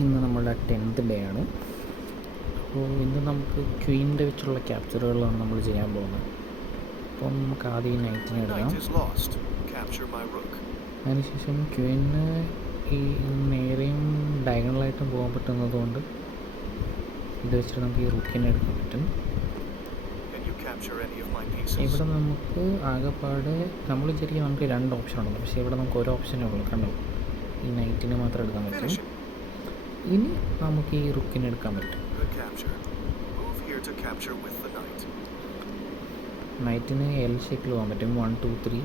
ഇന്ന് നമ്മളുടെ 10th day ആണ്. അപ്പോൾ ഇന്ന് നമുക്ക് ക്വീനിൻ്റെ വെച്ചുള്ള ക്യാപ്ചറുകളാണ് നമ്മൾ ചെയ്യാൻ പോകുന്നത്. അപ്പം നമുക്ക് ആദ്യം നൈറ്റിനെ എടുക്കാം. അതിനുശേഷം ക്വീനിന് ഈ നേരെയും ഡയഗണലായിട്ടും പോകാൻ പറ്റുന്നതുകൊണ്ട് ഇത് വെച്ചിട്ട് നമുക്ക് ഈ റുക്കിനെ എടുക്കാൻ പറ്റും. ഇവിടെ നമുക്ക് ആകെപ്പാട് നമ്മൾ വിചാരിക്കുക നമുക്ക് 2 ഓപ്ഷൻ ഉണ്ട്, പക്ഷേ ഇവിടെ നമുക്ക് ഒരു ഓപ്ഷനേ ഉള്ളൂ. കണ്ടോ, ഈ നൈറ്റിന് മാത്രം എടുക്കാൻ പറ്റും. ഇനി നമുക്ക് ഈ റുക്കിനെ എടുക്കാൻ പറ്റും. നൈറ്റിന് എൽ ഷേപ്പിൽ പോകാൻ പറ്റും. 1 2 3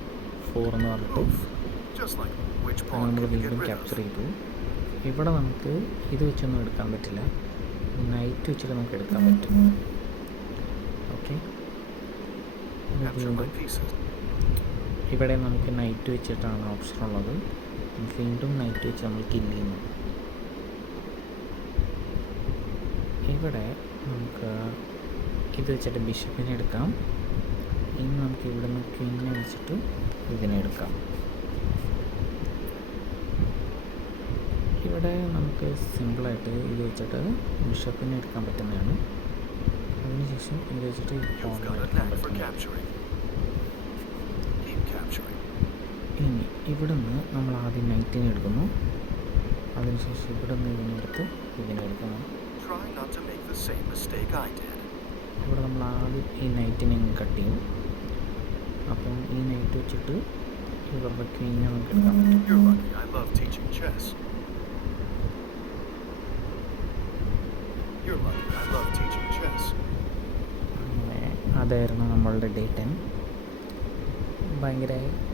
4 എന്ന് പറഞ്ഞിട്ട് നമ്മൾ വീണ്ടും ക്യാപ്ചർ ചെയ്തു. ഇവിടെ നമുക്ക് ഇത് വെച്ചൊന്നും എടുക്കാൻ പറ്റില്ല, നൈറ്റ് വെച്ചിട്ട് നമുക്ക് എടുക്കാൻ പറ്റും. ഓക്കെ, വീണ്ടും ഇവിടെ നമുക്ക് നൈറ്റ് വെച്ചിട്ടാണ് ഓപ്ഷൻ ഉള്ളത്. വീണ്ടും നൈറ്റ് വെച്ച് നമ്മൾ കില്ല് ചെയ്യുന്നു. ഇവിടെ നമുക്ക് ഇത് വെച്ചിട്ട് ബിഷപ്പിനെ എടുക്കാം. ഇനി നമുക്ക് ഇവിടെ നിന്ന് ക്വീനിനെ വെച്ചിട്ട് ഇതിനെ എടുക്കാം. ഇവിടെ നമുക്ക് സിമ്പിളായിട്ട് ഇത് വെച്ചിട്ട് ബിഷപ്പിനെ എടുക്കാൻ പറ്റുന്നതാണ്. അതിനുശേഷം ഇത് വെച്ചിട്ട് എടുക്കാൻ പറ്റുന്നതാണ്. ഇനി ഇവിടെ നിന്ന് നമ്മൾ ആദ്യം നൈറ്റിനെ എടുക്കുന്നു. അതിനുശേഷം ഇവിടെ നിന്ന് ഇതിനെടുത്ത് ഇതിനെ എടുക്കുന്നു. ഇവിടെ നമ്മൾ ആദ്യം ഈ നൈറ്റിനെ കട്ട് ചെയ്യും. അപ്പം ഈ നൈറ്റ് വെച്ചിട്ട് ഇവരുടെ ക്വീനെ നമുക്ക് എടുക്കാൻ പറ്റും. അങ്ങനെ അതായിരുന്നു നമ്മളുടെ ഡേ 10. ഭയങ്കര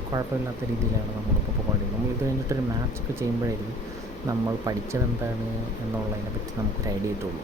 കുഴപ്പമില്ലാത്ത രീതിയിലാണ് നമ്മളിപ്പോൾ പോകേണ്ടത്. നമ്മൾ ഇത് കഴിഞ്ഞിട്ടൊരു മാച്ചൊക്കെ ചെയ്യുമ്പോഴായിരിക്കും നമ്മൾ പഠിച്ചത് എന്താണ് എന്നുള്ളതിനെ പറ്റി നമുക്കൊരു ഐഡിയ കിട്ടുള്ളൂ.